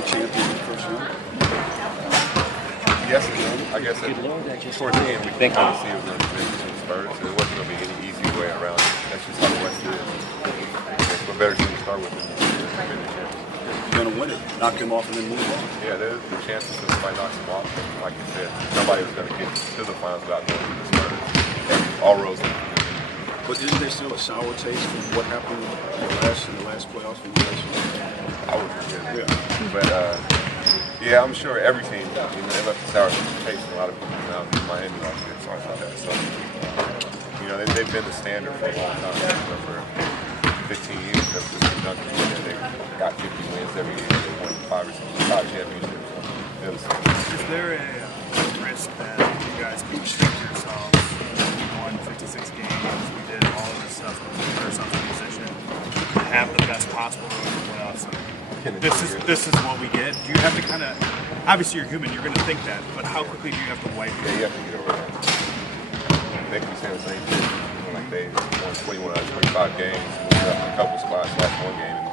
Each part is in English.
NBA champion in the first round? Yes and no. I guess towards the end we think obviously it was going to be the Spurs. There wasn't going to be any easy way around it. That's just how the West is. What better team to start with than the champions? You're going to win it. Knock him off and then move on. Yeah, there's the chances that somebody knocks him off. Like you said, nobody was going to get to the finals without going through the Spurs. All roads lead. But isn't there still a sour taste from what happened in the last playoffs from the last year? I would forget. Yeah. But yeah, I'm sure every team, they left the sour taste in a lot of people now. Miami lost it, sorry about that. So, they've been the standard for a long time. For 15 years, they've just been dunking. They got 50 wins every year. They won five championships. Is there a risk that you guys can restrict yourselves? We won 56 games. We did all of this stuff with the first position. Have the best possible run in the playoffs. This is what we get. Do you have to kind of, obviously you're human, you're going to think that, but how quickly do you have to wipe it? Yeah, you have to get over that. They can say the same thing. Like they won 21 out of 25 games, moved up a couple spots, lost one game, and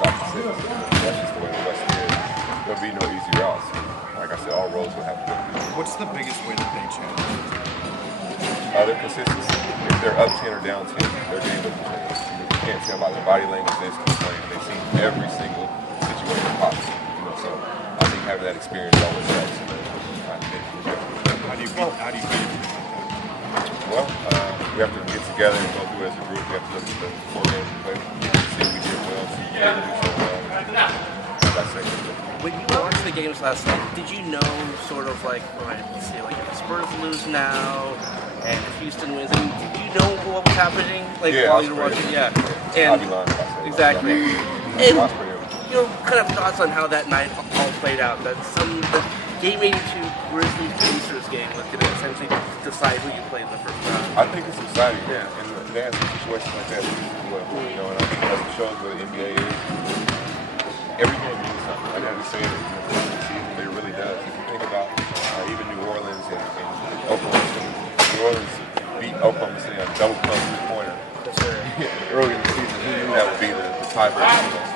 got to 6. That's just the way the West is. There'll be no easy routes. Like I said, all roads will have to go through. What's the biggest way that they change? Their consistency. If they're up 10 or down 10, their game doesn't change. You can't tell by the body language they've seen every single situation possible. So I think having that experience always helps. How do you feel? Well, we have to get together and go through it as a group. We have to look at the 4 games we played, see if we did well, see if we didn't do so well. When you watched the games last night, did you know sort of like, let's see, like if the Spurs lose now and if Houston wins, did you know what was happening while you were watching? Yeah. And I'll be lying if I say exactly. Yeah. And kind of thoughts on how that night all played out. That the game 82 Grizzlies Pacers game was going to essentially decide who you played in the first round. I think it's exciting. Yeah. And they have situations like that as well. And I think that shows what the NBA is. Every game means something. I never say it in the season, but it really does. If you think about even New Orleans and Oklahoma City, New Orleans beat Oklahoma City on a double clutch three-pointer. Early in the season, who knew that would be the tiebreaker?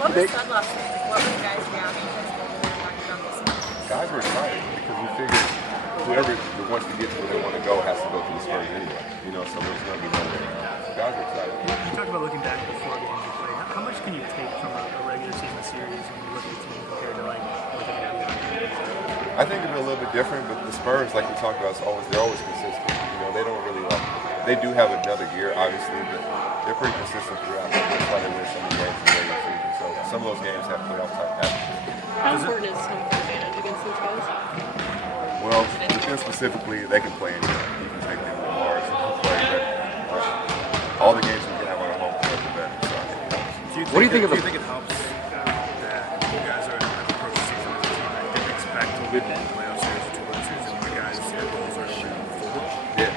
What was said last night? What were you guys reacting to when they were watching on this? Guys were excited because we figured whoever wants to get to where they want to go has to go through the Spurs anyway. So there's going to be no way around. So guys are excited. You talk about looking back at the 4 games you played. How much can you take from a regular season series when you look at the team compared to looking at the other? I think it'll be a little bit different, but the Spurs, like we talked about, they're always consistent. They don't really they do have another gear, obviously, but they're pretty consistent throughout. That's why they win so many games in the regular season. So some of those games have playoff type atmosphere. How important is home court advantage against these guys? Well, with them specifically, they can play anywhere. You can take them to Mars and play, but all the games we can have on our home court are better. So I think it helps. Do you think it helps that you guys are at the approach season as a team that didn't expect to win the playoff series or 2 win series, and you guys, your goals are shooting forward? Yeah.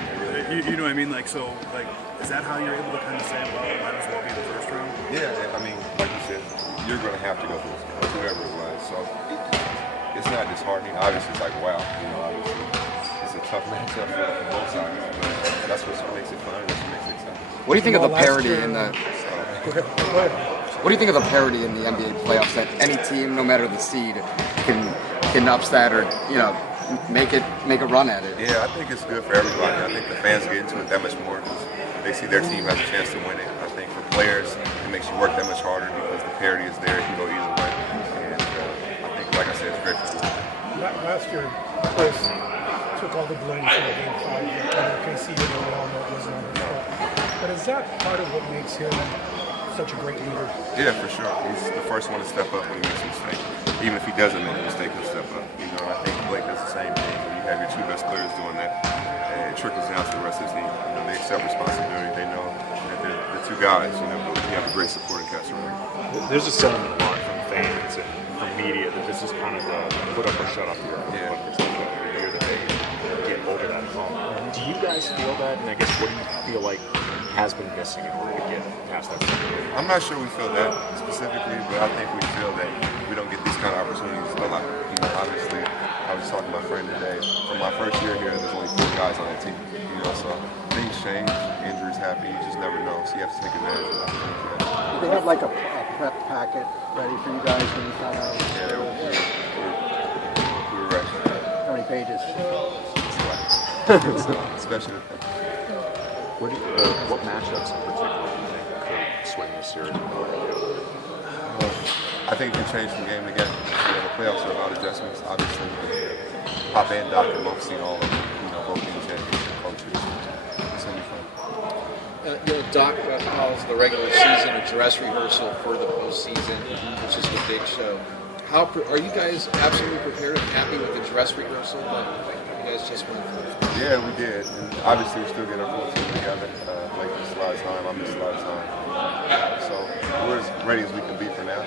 You know what I mean? Is that how you're able to kind of say, well, it might as well be the first round? Yeah, I mean, like you said, you're going to have to go through this, whoever it was. So it's not disheartening. Obviously, it's like, wow, obviously, it's a tough matchup for both sides. But that's what makes it fun. That's what makes it exciting. What do you think of the parity in the? What do you think of the parity in the NBA playoffs? That any team, no matter the seed, can upset or make a run at it. Yeah, I think it's good for everybody. I think the fans get into it that much more because they see their team has a chance to win it. I think for players, it makes you work that much harder because the parity is there. It can go either way. And I think, like I said, it's great for them. Last year, Chris took all the blame for the Game 5. KC, we all know it wasn't on his fault. But is that part of what makes him such a great leader? Yeah, for sure. He's the first one to step up when he makes a mistake. Even if he doesn't make a mistake, he'll step up. And I think Blake does the same thing. When you have your 2 best players doing that, it trickles down to the rest of the team. They accept responsibility. They know that they're the 2 guys. But you have a great supporting cast around. There's a sentiment a lot from fans and from media that this is kind of a put up or shut up year. Yeah. The year that they get over that hump. Do you guys feel that? And I guess what do you feel like has been missing in order to get past that? I'm not sure we feel that specifically, but I think we feel that we don't get these kind of opportunities a lot. Obviously, I was talking to my friend today. From my first year here, there's only 4 guys on that team. So I think things change, injuries happen, you just never know, so you have to take advantage of that. Did they have like a prep packet ready for you guys when you found out? Yeah, we were ready. How many pages? Especially what matchups in particular do you think could swing this series? I think it can change from game to game. The playoffs are about adjustments. Obviously, Pop and Doc have both seen all of them. Both being championship coaches. It's gonna be fun. Doc calls the regular season a dress rehearsal for the postseason, which is the big show. How are you guys absolutely prepared and happy with the dress rehearsal that you guys just went through? Yeah, we did. And obviously, we're still getting our full team together. Blake missed a lot of time. I missed a lot of time. So we're as ready as we can be for now.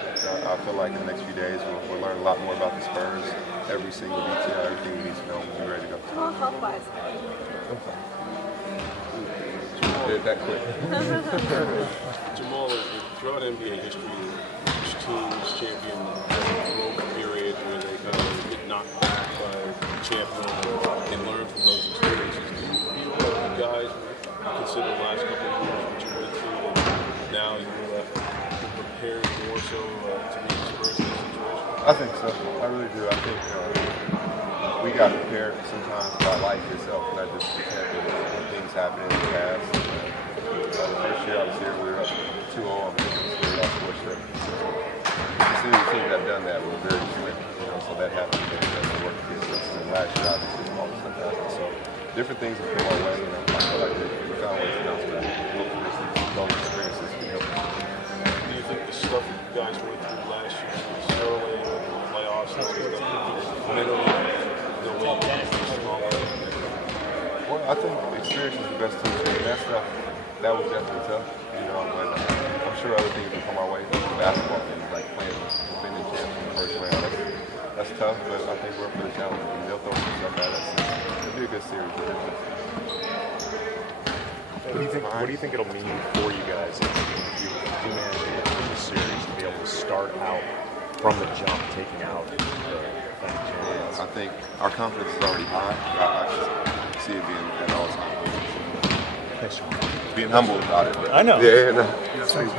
I feel like in the next few days we'll learn a lot more about the Spurs. Every single detail, everything we need to know. We'll be ready to go. Well, health-wise. Did that quick. Jamal, throughout NBA history, each team's champion has a growth period where they kind of get knocked back by the champion and learn from those experiences. Do you feel like you guys consider the last couple of years what you went through and now you're prepared more so to meet the Spurs in this situation? I think so. I really do. I think we got prepared sometimes by life itself, not just the champion. Things happen in the past. The first year I was here, we were up 2-0 on the last four straight. As soon as the teams that done that were very slim, so that happened. That worked against us. And last year, obviously, all the stuff happened. So different things have come our way, and I feel like we found ways to bounce back. Hopefully, those experiences can help. Do you think the stuff that you guys went through last year, Sterling, the playoffs, and stuff, mentally, well, I think experience is the best tool. That stuff, that was definitely tough, but I'm sure other things will come our way. Basketball things, like playing defending champs in the first round, that's tough, but I think we're up for the challenge. And they'll throw some stuff at us. It'll be a good series. What do you think it'll mean for you guys if you do manage to win this series to be able to start out from the jump, taking out the champions? I think our confidence is already high. I just see it being an all-time. Thanks, Sean. Being humble about it. I know. Yeah, no.